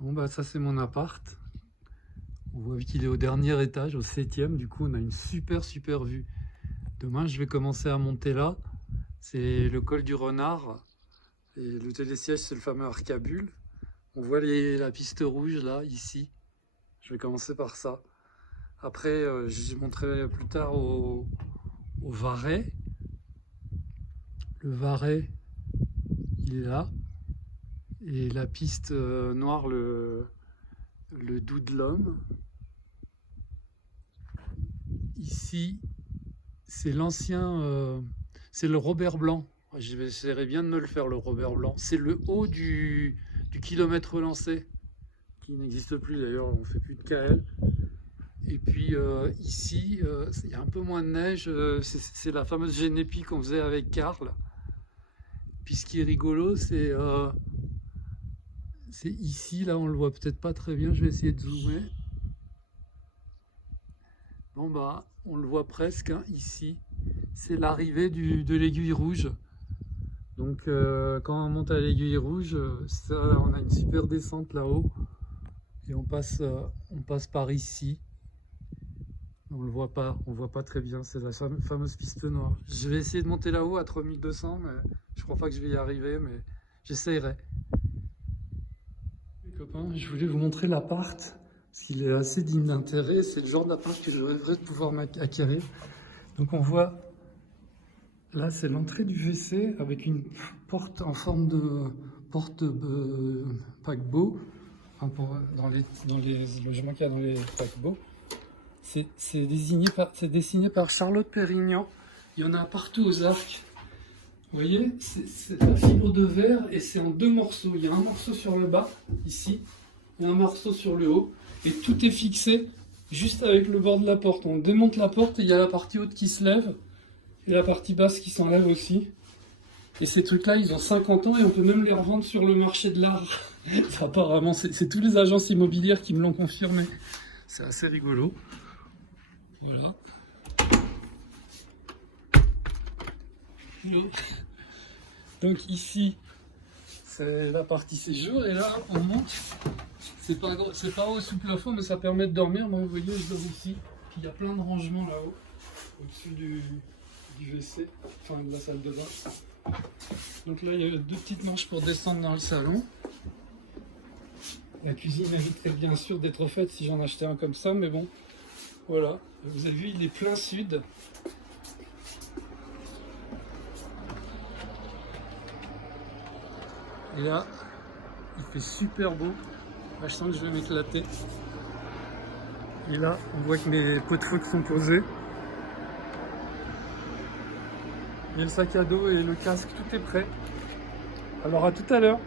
Bon bah ça c'est mon appart. On voit qu'il est au dernier étage, au 7e. Du coup on a une super vue. Demain je vais commencer à monter là. C'est le col du Renard. Et le télésiège c'est le fameux Arcabule. On voit la piste rouge là, ici. Je vais commencer par ça. Après je monterai plus tard au Varet. Le Varet, il est là. Et la piste noire, le Doux de l'Homme. Ici, c'est l'ancien, c'est le Robert Blanc. J'essaierai bien de me le faire, le Robert Blanc. C'est le haut du kilomètre lancé, qui n'existe plus d'ailleurs, on ne fait plus de KL. Et puis ici, il y a un peu moins de neige, c'est la fameuse Génépi qu'on faisait avec Karl. Puis ce qui est rigolo, c'est ici, là on le voit peut-être pas très bien, je vais essayer de zoomer. Bon bah, on le voit presque, hein, ici. C'est l'arrivée de l'Aiguille Rouge. Donc quand on monte à l'Aiguille Rouge, on a une super descente là-haut. Et on passe par ici. On le voit pas, on voit pas très bien, c'est la fameuse piste noire. Je vais essayer de monter là-haut à 3200, mais je crois pas que je vais y arriver, mais j'essayerai. Les copains, je voulais vous montrer l'appart, parce qu'il est assez digne d'intérêt. C'est le genre d'appart que je rêverais de pouvoir acquérir. Donc on voit, là c'est l'entrée du WC avec une porte en forme de porte paquebot, enfin dans les logements qu'il y a dans les paquebots. C'est dessiné par Charlotte Pérignon. Il y en a partout aux arcs. Vous voyez, c'est la fibre de verre et c'est en deux morceaux. Il y a un morceau sur le bas, ici, et un morceau sur le haut. Et tout est fixé juste avec le bord de la porte. On démonte la porte et il y a la partie haute qui se lève et la partie basse qui s'enlève aussi. Et ces trucs-là, ils ont 50 ans et on peut même les revendre sur le marché de l'art. Apparemment, c'est tous les agences immobilières qui me l'ont confirmé. C'est assez rigolo. Voilà. Donc ici, c'est la partie séjour et là, on monte. C'est pas haut sous plafond, mais ça permet de dormir. Moi, vous voyez, je dors ici. Puis il y a plein de rangements là-haut, au-dessus du WC, enfin de la salle de bain. Donc là, il y a deux petites marches pour descendre dans le salon. La cuisine éviterait bien sûr d'être faite si j'en achetais un comme ça, mais bon, voilà. Vous avez vu, il est plein sud. Et là, il fait super beau. Là, je sens que je vais m'éclater. Et là, on voit que mes pots de photo sont posés. Et le sac à dos et le casque, tout est prêt. Alors à tout à l'heure.